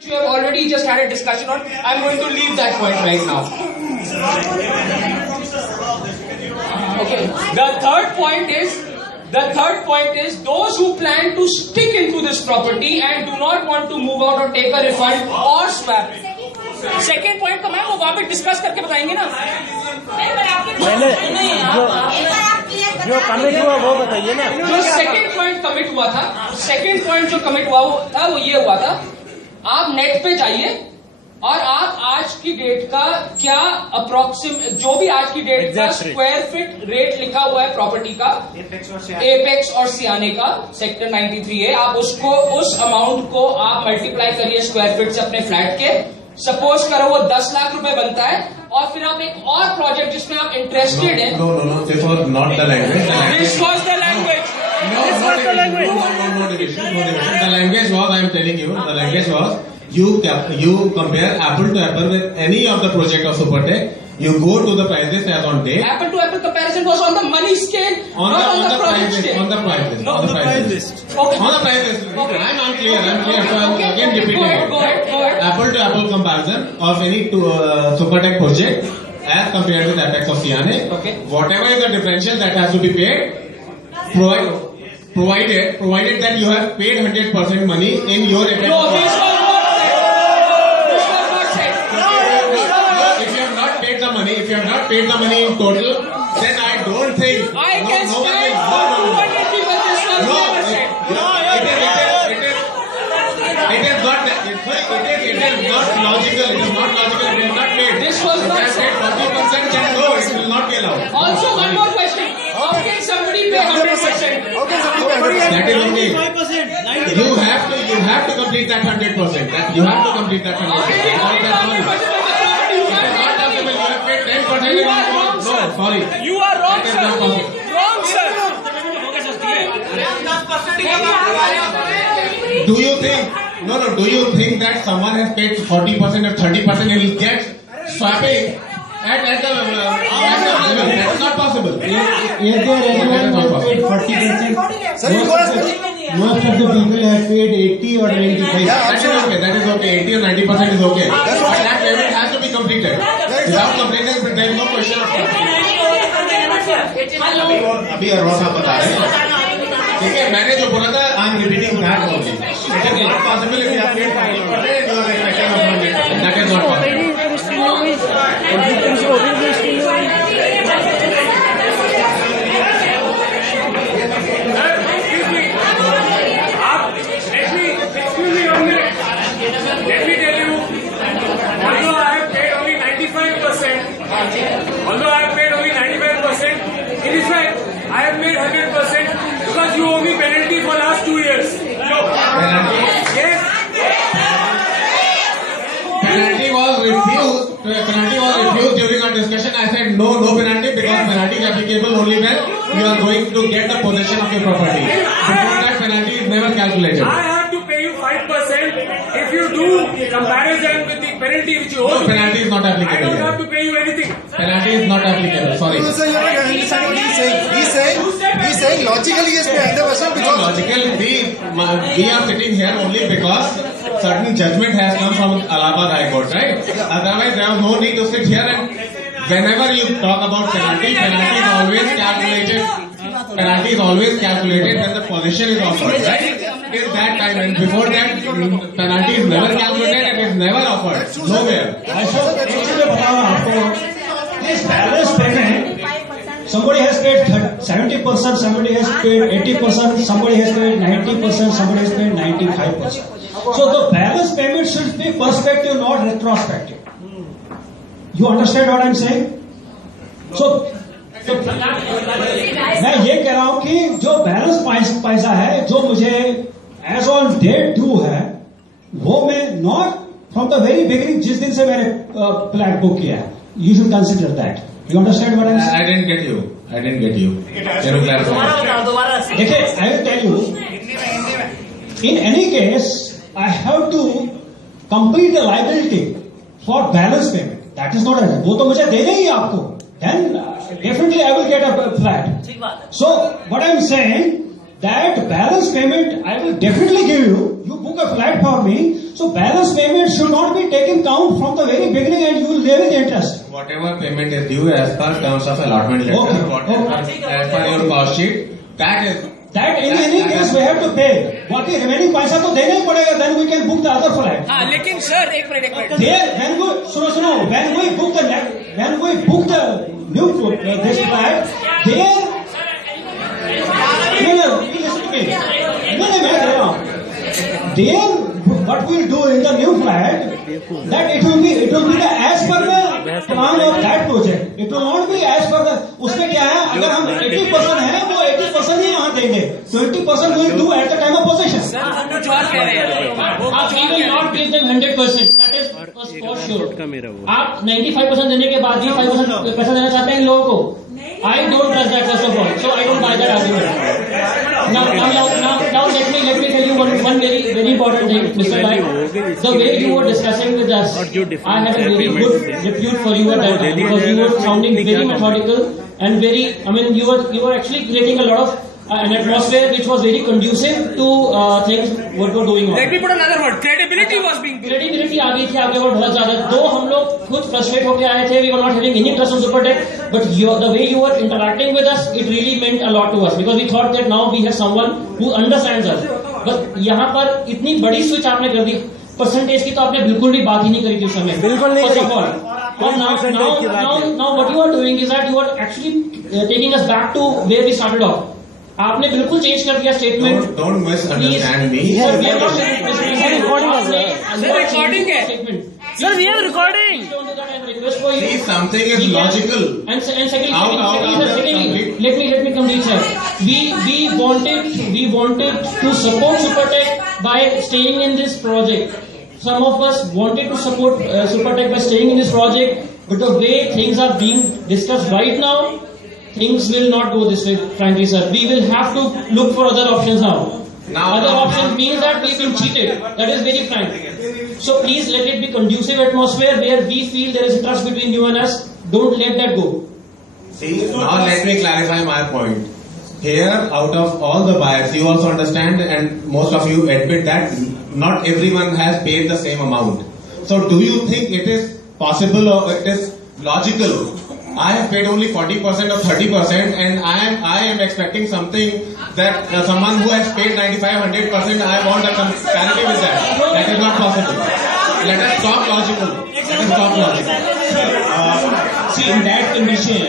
You have already just had a discussion on. I'm going to leave that point right now. Okay. The third point is those who plan to stick into this property and do not want to move out or take a refund or swap. Second point को ma'am वो वहाँ पे discuss करके बताएंगे ना. पहले जो commit हुआ वो बताइए ना. जो सेकंड पॉइंट कमिट हुआ था, सेकंड पॉइंट जो कमिट हुआ वो ये हुआ था. आप नेट पे जाइए और आप आज की डेट का क्या अप्रोक्सीमेट जो भी आज की डेट का स्क्वायर फीट रेट लिखा हुआ है प्रॉपर्टी का एपेक्स और सियाने का सेक्टर 93A, आप उसको उस अमाउंट को आप मल्टीप्लाई करिए स्क्वायर फीट से अपने फ्लैट के. सपोज करो वो 10 लाख रुपए बनता है और फिर आप एक और प्रोजेक्ट जिसमें आप इंटरेस्टेड हैं. No, this was not the language. This was the language. No division. The language was, I am telling you, the language was you compare apple to apple with any of the project of Supertech. You go to the prices as on date. Apple to apple comparison was on the money scale, not on the project scale. On the price list. No, on the price list. Okay. On the price list. Okay. I'm unclear. So I'm again repeating it. Go ahead. Apple to apple comparison of any Supertech project as compared with Apex of Siane. Okay. Whatever is the differential that has to be paid, provided that you have paid 100% money in your Apex. No, this was not said. If you have not paid the money in total, then I don't think. I can stand for 200 people. This was never said. It is not logical. It is not logical. It is not paid. This was not said. 40%, then no, it will not be allowed. Also, one more question. How can somebody pay 100%? That is okay. You have to complete that 100%. You have to complete that 100%. No, sorry. You are wrong, sir. Wrong, sir. Do you think that someone has paid 40% or 30% and he gets swapping at the level? That's not possible. If there anyone has paid 40%, most of the people have paid 80 or 95. That is okay. 80 or 90% is okay. But that payment has to be completed. Without completing, there is no question of अभी अरवा साहब बता रहे हैं. ठीक है, मैंने जो बोला था I am repeating that only. It is not possible if you have paid 40% you are expecting that is not possible. Although I have paid only 95%, it is right. I have paid 100% because you owe me penalty for last 2 years. Yes. Penalty was refused during our discussion. I said no penalty because penalty is applicable only when you are going to get the possession of your property. Before that, penalty is never calculated. I have to pay you 5% if you do comparison with the penalty which you owe. No, penalty is not applicable. I don't have to pay you anything. Penalty is not applicable. Sorry. So you're not understanding what he's saying. He's saying logically he has paid 100% because Logically, we are sitting here only because certain judgment has come from Allahabad High Court, right? Otherwise, there was no need to sit here and whenever you talk about penalty is always calculated. Penalty is always calculated when the possession is offered, right? Till that time, and before that, penalty is never calculated and is never offered. Nowhere. This balance payment, somebody has paid 70%, somebody has paid 80%, somebody has paid 90%, somebody has paid 95%. So the balance payment should be prospective, not retrospective. You understand what I'm saying? So मैं ये कह रहा हूं कि जो balance पैसा है जो मुझे एज ऑन डेट ड्यू है वो मैं not from the very beginning जिस दिन से मैंने फ्लैट बुक किया है you should consider that. You understand what I am saying? I didn't get you. Can you clarify? देखिए I will tell you in any case I have to complete the liability for balance payment. That is not वो तो मुझे देना ही आपको. Then definitely I will get a flat. So what I am saying that balance payment I will definitely give you. You book a flat for me So balance payment should not be taken count from the very beginning, and you will lay with interest. Whatever payment is due as per terms of allotment letter, as per your cost sheet, that in any case we have to pay. बाकी remaining पैसा तो देना ही पड़ेगा. Then we can book the other flat. हाँ, लेकिन sir एक minute. There, सुनो, when we book the new this flat, there. No, listen to me. No. There, what we will do in the new flat, that it will be the as per the plan of that project. It will not be as per the. उसमें क्या है? अगर हम 80% है, वो 80% ही यहाँ देंगे. 20% we will do at the time of possession. हम कुछ और कह रहे हैं. We will not give them 100%. That is for sure. आप 95% देने के बाद ही 5% पैसा देना चाहते हैं इन लोगों को. I don't trust that first of all, so I don't buy that argument. Now let me tell you one very important thing, Mr. Lai. The way you were discussing with us, I had a very good repute for you at that time because you were sounding very methodical and you were actually creating a lot of an atmosphere which was very conducive to things what were going on. Let me put another word. Credibility was being built. Credibility आ गई थी आपके ऊपर बहुत ज्यादा. दो हम लोग खुद फ्रस्ट्रेट होके आए थे. We were not having any trust on Supertech, but the way you were interacting with us, it really meant a lot to us because we thought that now we have someone who understands us. बस यहाँ पर इतनी बड़ी switch आपने कर दी. Percentage की तो आपने बिल्कुल भी बात ही नहीं करी थी उस समय. बिल्कुल नहीं. First of all, now what you are doing is that you are actually taking us back to where we started off. आपने बिल्कुल चेंज कर दिया statement. Don't misunderstand me. Sir, we are not recording. Sir, we are recording. See, something is logical. And secondly, let me complete, sir. We wanted to support Supertech by staying in this project. Some of us wanted to support Supertech by staying in this project, but the way things are being discussed right now, things will not go this way, frankly, sir. We will have to look for other options now. Other options means that we've been cheated. That is very frank. So please let it be conducive atmosphere where we feel there is trust between you and us. Don't let that go. See, now let me clarify my point. Here, out of all the buyers, you also understand, and most of you admit that not everyone has paid the same amount. So do you think it is possible or it is logical? I have paid only 40% or 30%, and I am expecting something that someone who has paid 95-100%, I want a parity with that. That is not possible. Let us talk logical. See, in that condition,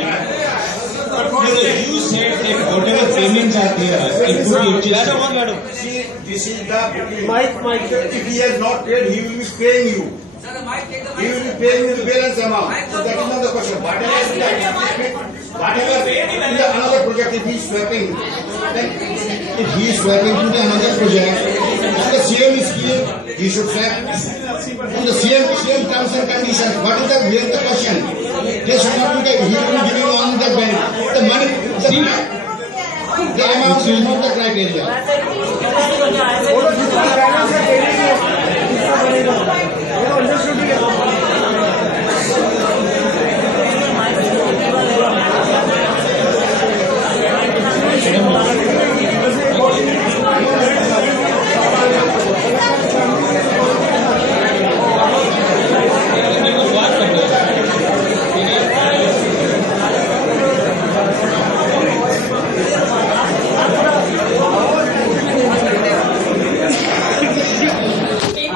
you said that whatever payments are there, it could be adjusted. See, this is the Mike. If he has not paid, he will be paying you. He will be paying you the balance amount. So that is not the question. Whatever in the another project, if he is swapping, then if he is swapping to the another project, the same scheme, he should swap to the same terms and conditions. What is the question? They should not be taken. He will be giving on the bank. The money, the amount is not the criteria.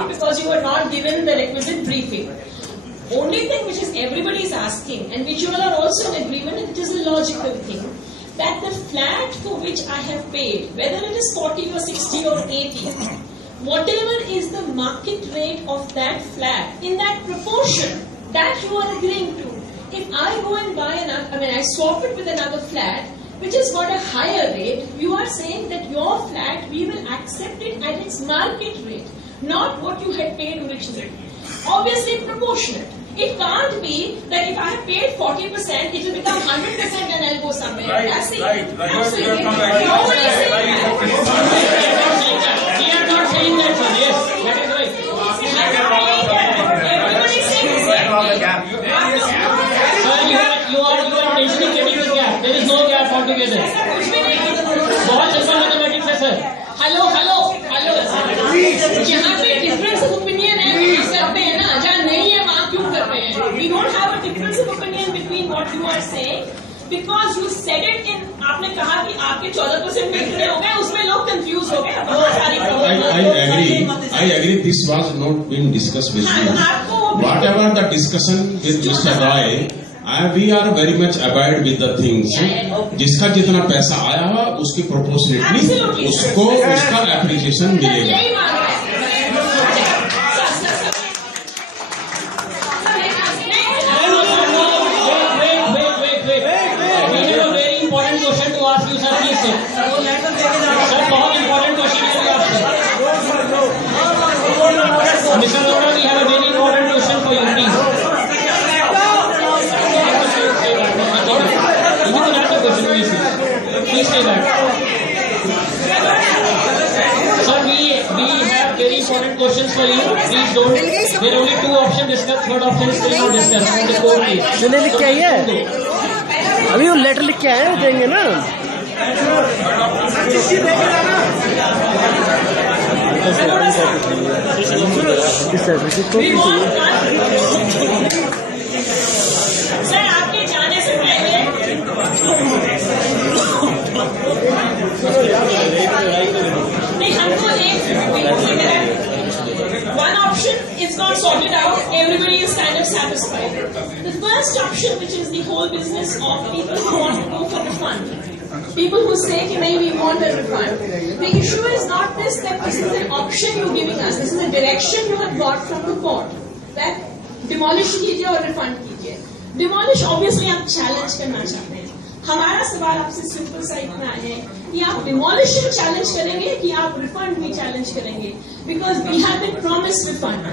Because you were not given the requisite briefing. Only thing which is everybody is asking, and which you all are also in agreement, and it is a logical thing, that the flat for which I have paid, whether it is 40 or 60 or 80, whatever is the market rate of that flat, in that proportion, that you are agreeing to. If I go and buy I swap it with another flat, which has got a higher rate, you are saying that your flat, we will accept it at its market rate, not what you had paid originally. Obviously proportionate. It can't be that if I have paid 40%, it will become 100% and I'll go somewhere. Right. Absolutely. Nobody is saying that. We are not saying that, sir. Yes, that is right. Everybody is saying the same thing. Sir, you are intentionally creating this gap. There is no gap altogether. बहुत simple mathematics है, sir. Hello. यहाँ पे difference of opinion because you said it in, आपने कहा कि आपके 14% मिलते हो गए, उसमें लोग कंफ्यूज हो गए। I agree. This was not been discussed with you. Whatever the discussion with Mr. Roy, we are very much abide with the things. जिसका जितना पैसा आया हुआ उसकी प्रोपोर्शनेटली उसको उसका एप्रिसिएशन मिलेगा। Mr. Arora, we have a very important question for you, please. You can ask the question, please say that. Sir, we have very important questions for you. Please don't. There are only 2 options discussed. Third option is still not discussed. On the court case. मैंने लिख के आई है, अभी वो letter लिख के आए हैं, देंगे ना। सर आपके जाने से पहले नहीं, हमको एक one option is not sorted out, everybody is kind of satisfied. The first option, which is the whole business of people who want to go for the fund, people who say कि नहीं, we want a refund. The issue is not this, that this is an option you're giving us. This is a direction you have got from the court that demolish कीजिए और refund कीजिए. Demolish obviously आप challenge करना चाहते हैं. हमारा सवाल आपसे सिंपल सा इतना है कि आप demolition challenge करेंगे कि आप refund भी challenge करेंगे, because we have been promised refund.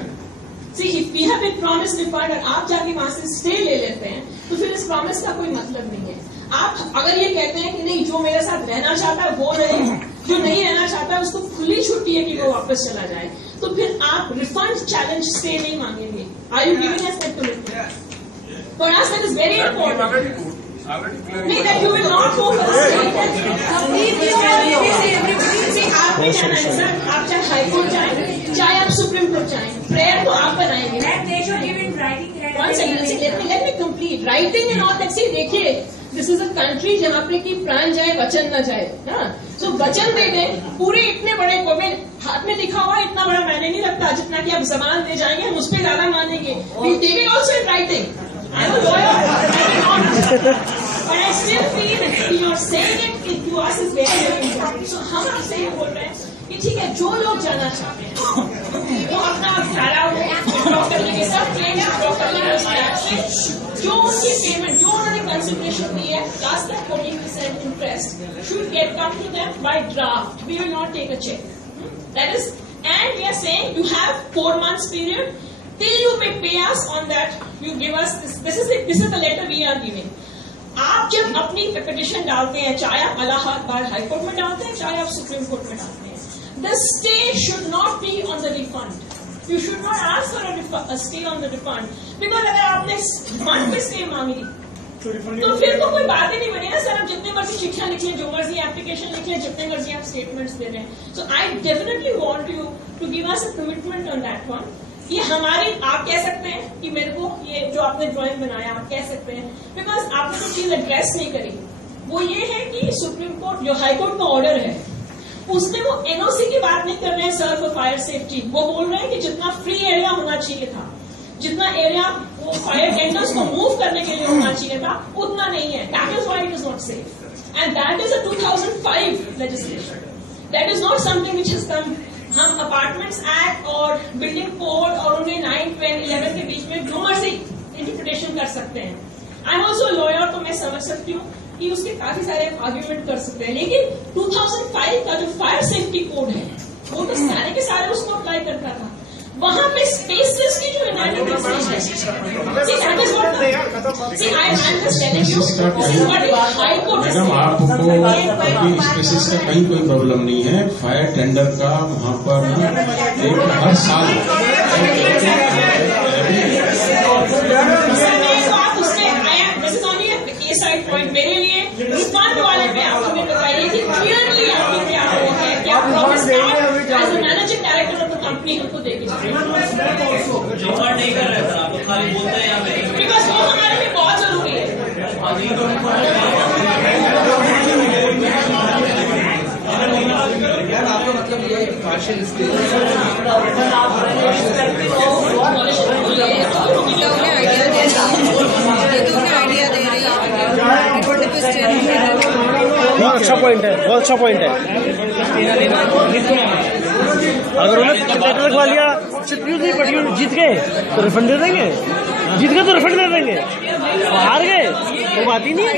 See, if we have been promised refund और आप जाके वहां से stay ले लेते हैं तो फिर इस promise का कोई मतलब नहीं है. आप अगर ये कहते हैं कि नहीं, जो मेरे साथ रहना चाहता है वो रहे, जो नहीं रहना चाहता है उसको खुली छुट्टी है कि वो वापस चला जाए, तो फिर आप रिफंड चैलेंज स्टे नहीं मांगेंगे. Are you giving us that commitment? For us that is very important. नहीं, that you will not go for आपने जाना है सर, आप चाहे हाई कोर्ट जाए, चाहे आप सुप्रीम कोर्ट जाए, प्रेयर तो आप बनाएंगे. Let me complete writing and all that. See देखिए, दिस इज अ कंट्री जहाँ पे कि प्राण जाए वचन न जाए. हाँ, सो वचन दे दें पूरे इतने बड़े कोविड हाथ में लिखा हुआ इतना बड़ा मैंने नहीं लगता जितना कि आप जबान दे जाएंगे, हम उस पर ज्यादा मानेंगे. We take it also in writing. I am a lawyer, but I still feel that you are saying it to us is very important. So हम आपसे ये बोल रहे हैं कि ठीक है, जो लोग जाना चाहते हैं वो अपना सारा विड्रॉ कर लेंगे, सब क्लेम विड्रॉ कर लेंगे उस बैंक से. जो उनकी पेमेंट, जो उन्होंने कंसिडरेशन दी है, plus that 14% interest should get come to them by draft. We will not take a check. That is, and we are saying you have 4 months period till you may pay us on that. You give us this. This is the letter we are giving. आप जब अपनी petition डालते हैं, चाहे आप Allahabad high court में डालते हैं, चाहे आप सुप्रीम कोर्ट में डालते हैं, the stay should not be on the refund. You should not ask for a stay on the refund, because अगर आपने refund पे stay मांगी तो फिर तो कोई बात ही नहीं बनी ना सर. आप जितने मर्जी चिट्ठियां लिख लें, जो मर्जी एप्लीकेशन लिख लें, जितने मर्जी आप स्टेटमेंट्स दे रहे हैं. So I definitely want you to give us a commitment on that one. ये हमारी, आप कह सकते हैं कि मेरे को ये जो आपने ड्राइंग बनाया, आप कह सकते हैं, बिकॉज आपने जो चीज एड्रेस नहीं करी वो ये है कि सुप्रीम कोर्ट जो हाई कोर्ट का ऑर्डर है उसमें वो एनओसी की बात नहीं कर रहे हैं सर फॉर फायर सेफ्टी. वो बोल रहे हैं कि जितना फ्री एरिया होना चाहिए था, जितना एरिया वो फायर टेंडर्स को मूव करने के लिए होना चाहिए था, उतना नहीं है. That is why it is not safe, and that is a 2005 legislation. That is not something which has come. हम अपार्टमेंट्स एक्ट और बिल्डिंग कोड और उन्हें 9, 10, 11 के बीच में जो मर्जी इंटरप्रिटेशन कर सकते हैं. आई एम ऑल्सो लॉयर, तो मैं समझ सकती हूँ कि उसके काफी सारे आर्ग्यूमेंट कर सकते हैं, लेकिन 2005 का जो फायर सेफ्टी कोड है वो तो सारे के सारे उसको अप्लाई करता था. वहां पे स्पेसेस की जो एनालिटिक्स है, मैडम आपको अभी स्पेसिस का कहीं कोई प्रॉब्लम नहीं है. फायर टेंडर का वहाँ पर हर साल साइड पॉइंट मेरे लिए रिफंड वाले पे आप हमें बताइए कि क्लियरली आपको क्या हो है, क्या promise as a managing director of the company हमको देगी. रिफंड नहीं कर रहे सर, आप खाली बोलते हैं यहाँ पे, बिकॉज वो हमारे लिए बहुत जरूरी है. बहुत अच्छा पॉइंट है, बहुत अच्छा पॉइंट है। अगर उन्होंने लेटर लिखवा लिया जीत गए तो रिफंड दे देंगे, जीत गए तो रिफंड दे देंगे, हार गए तो बात ही नहीं है।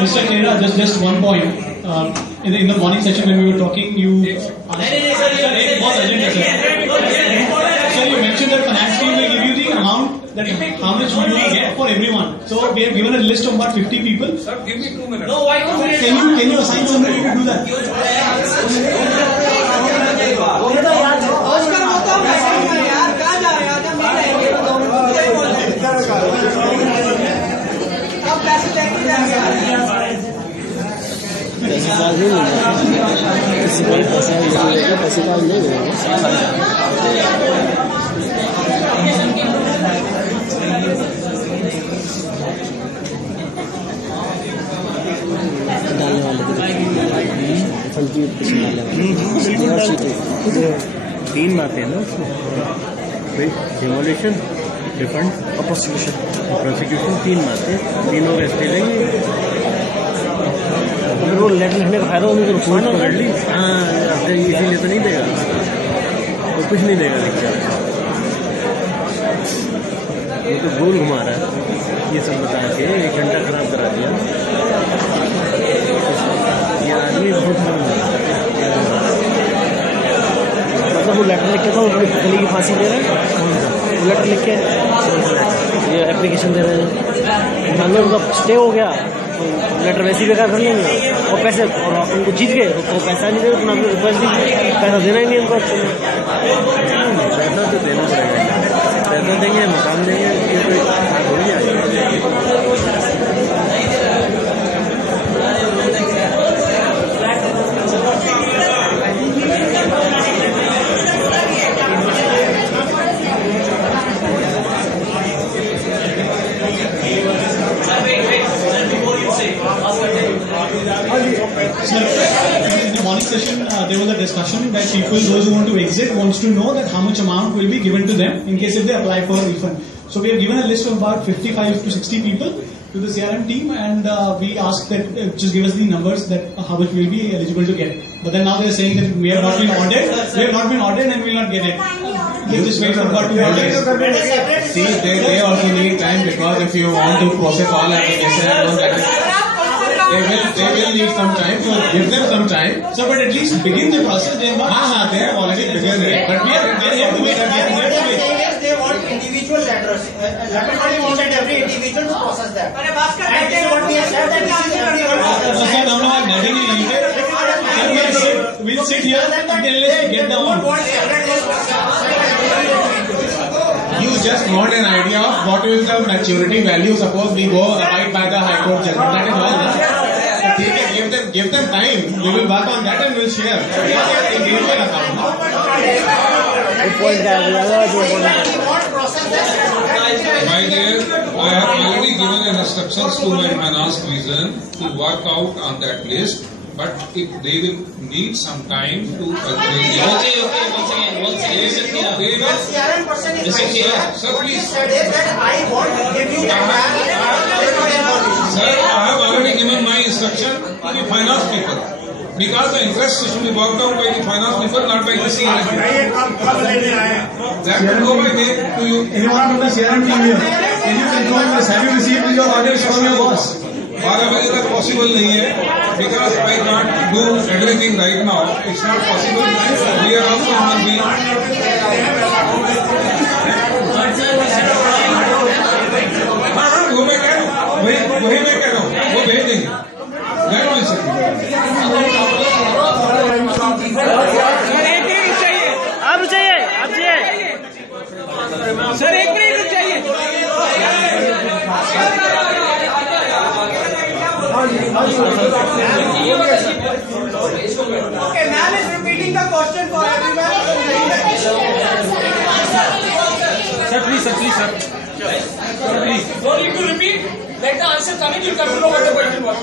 Mr. Khera, just one point. In the morning session when we were talking, you mentioned that finance team will give you the amount that how much will you get for everyone. So we have given a list of about 50 people. Sir, give me 2 minutes. No, why don't we? Can you assign somebody to do that? पैसे काज नहीं मिलेगा, किसी को पैसा मिलेगा, पैसे काज नहीं मिलेगा। डालने वाले रिफंड की तीन बातें हैं ना उसमें, डिमोलिशन, रिफंड और प्रोसिक्यूशन, तीन बातें, तीनों रेस्ट लेंगे। अगर वो लेटर लिखने का फायदा उनको नुकसान पकड़ ली, हाँ इसीलिए तो नहीं देगा, वो कुछ नहीं देगा लिखकर। वो तो गोल घुमा रहा है ये सब बता के, 1 घंटा खराब करा दिया। ये आदमी बहुत मतलब वो लेटर लिख के तो गली की फांसी दे रहे हैं, वो लेटर लिख के ये एप्लीकेशन दे रहे हैं, मान लो उनका स्टे हो गया तो लेटर वैसे ही बेकार कर लेंगे और पैसे, और उनको जीत गए तो पैसा नहीं दे, उतना पैसा देना ही नहीं उनको। पैसा तो देना पड़ेगा, पैसा देंगे, मकान देंगे, ये कोई हो ही जाएगा। Sir, in the morning session, there was a discussion that people, those who want to exit, wants to know that how much amount will be given to them in case if they apply for a refund. So we have given a list of about 55 to 60 people to the CRM team, and we asked that just give us the numbers that how much we will be eligible to get. But then now they are saying that we have not been ordered, and we will not get it. Let's just wait for about 2 days. See, they also need time, because if you want to process all applications, they will need some time, so give them some time. So, but at least begin the process. They have they have already begun it. But we have to wait. They want individual letters. Everybody wanted every individual to process that. And this is what we have said, that we'll sit here until we get the one. You just want an idea of what is the maturity value. Suppose we go abide by the High Court judgment. That is all. Give them time. We will work on that and we'll share. Individual account. My dear, I have already given instructions to my finance division to work out on that list. But if they will need some time to Sir, please. Sir, I have already given my instruction to the finance people. Because the interest should be worked out by the finance people, not by the CRM. That will go by name to you. Anyone from the CRM team here? Can you confirm this? Have you received your orders from your boss? 12 बजे तक possible नहीं है, because I can't do everything right now. It's not possible. We are also human beings. हाँ, वो मैं कह रहा हूँ, वही मैं कह रहा हूँ, वो भेज देंगे। That will say. आप चाहिए सर एक minute Okay, ma'am is repeating the question for everyone. Sir, please, sir. Please. Don't need to repeat. Let the answer come in. You come to know what the question was.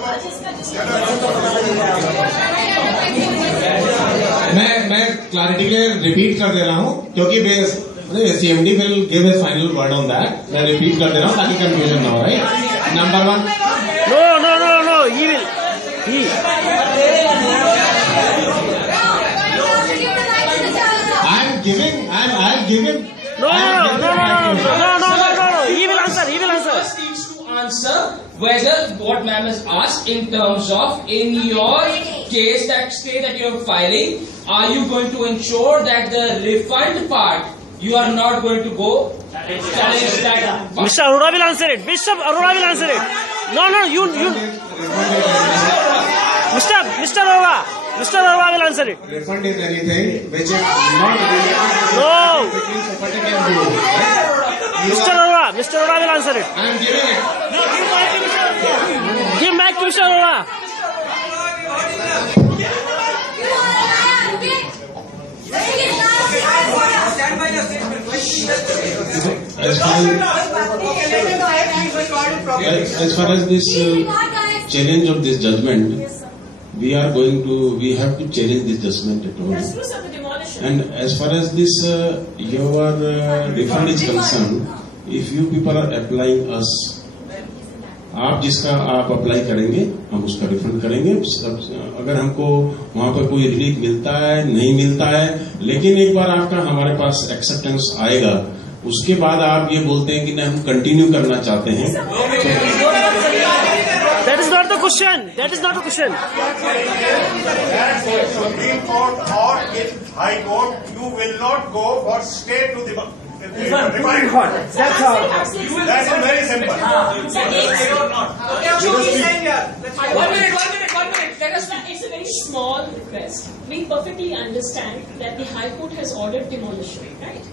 मैं clarity के लिए repeat कर दे रहा हूँ क्योंकि CMD will give his final word on that. मैं repeat कर दे रहा हूँ ताकि कंफ्यूजन ना हो. Right, number 1. No, he will. I'll give him. No. He will answer. First needs to answer whether what ma'am has asked in terms of in your case that stay that you are filing, are you going to ensure that the refund part you are not going to go challenge that part? Mr. Arora will answer it. No, you. Mr. Arora will answer it. Refund is anything which is not No. between Supertech and you. Mr. Arora will answer it. I am giving it. Give back to Mr. Arora. Stand by your statement. As far as this challenge of this judgment, we have to challenge this judgment at all. And as far as this your refund is concerned, if you people are applying us, आप जिसका आप apply करेंगे हम उसका refund करेंगे. अगर हमको वहाँ पर कोई रिलीफ मिलता है नहीं मिलता है, लेकिन एक बार आपका हमारे पास एक्सेप्टेंस आएगा, उसके बाद आप ये बोलते हैं कि नहीं हम कंटिन्यू करना चाहते हैं. That is not the question. Supreme Court or in High Court, you will not go for stay to the refund. That's all. That's very simple. One minute. Let us. It's a very small request. We perfectly understand that the High Court has ordered demolition, right?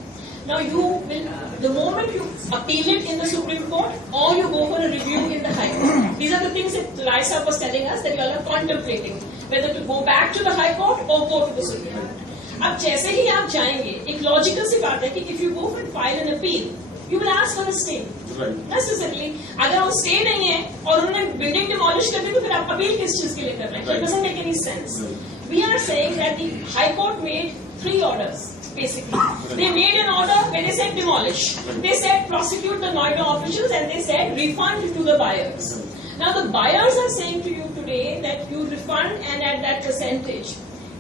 Now the moment you appeal it in the Supreme Court or you go for a review in the High Court, these are the things that Raisa was telling us that you all are contemplating whether to go back to the High Court or go to the Supreme Court. अब जैसे ही आप जाएंगे, एक logical सी बात है कि if you go for file an appeal, you will ask for a stay. Necessarily, अगर वो stay नहीं है और उन्होंने बिल्डिंग डिमोलिश कर दी तो फिर आप अपील किस चीज के लिए कर रहे हैं? It doesn't make any sense. We are saying that the High Court made 3 orders. Basically, they made an order where they said demolish. They said prosecute the Noida officials, and they said refund to the buyers. Now the buyers are saying to you today that you refund and at that percentage.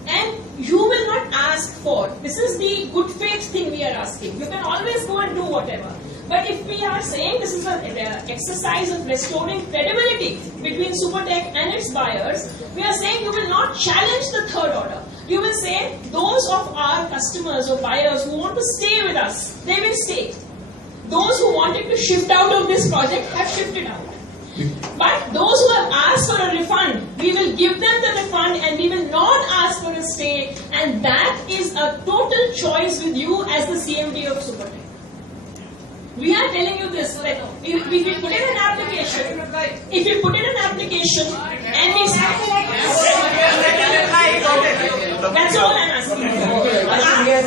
And you will not ask for, this is the good faith thing we are asking. You can always go and do whatever. But if we are saying this is an exercise of restoring credibility between Supertech and its buyers, we are saying you will not challenge the third order. You will say those of our customers or buyers who want to stay with us, they will stay. Those who wanted to shift out of this project have shifted out. But those who have asked for a refund, we will give them the refund and we will not ask for a stay. And that is a total choice with you as the CMD of Supertech. We are telling you this, that if we put in an application, and we that's all I'm asking.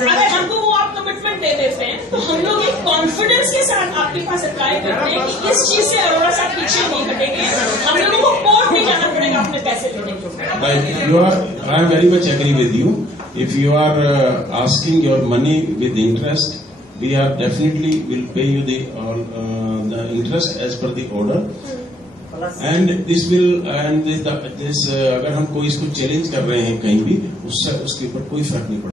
अगर हमको वो आप commitment दे देते हैं तो हम लोग एक कॉन्फिडेंस के साथ आपके पास अप्लाई करते हैं कि इस चीज से अरोड़ा साहब पीछे नहीं हटेंगे. हम लोगों को कोर्ट नहीं जाना पड़ेगा अपने पैसे लेने के लिए. I am very much agree with you. If you are asking your money with interest, we are definitely will pay you the interest as per the order. And this अगर हम कोई इसको चैलेंज कर रहे हैं कहीं भी, उसके ऊपर कोई फर्क नहीं पड़ता.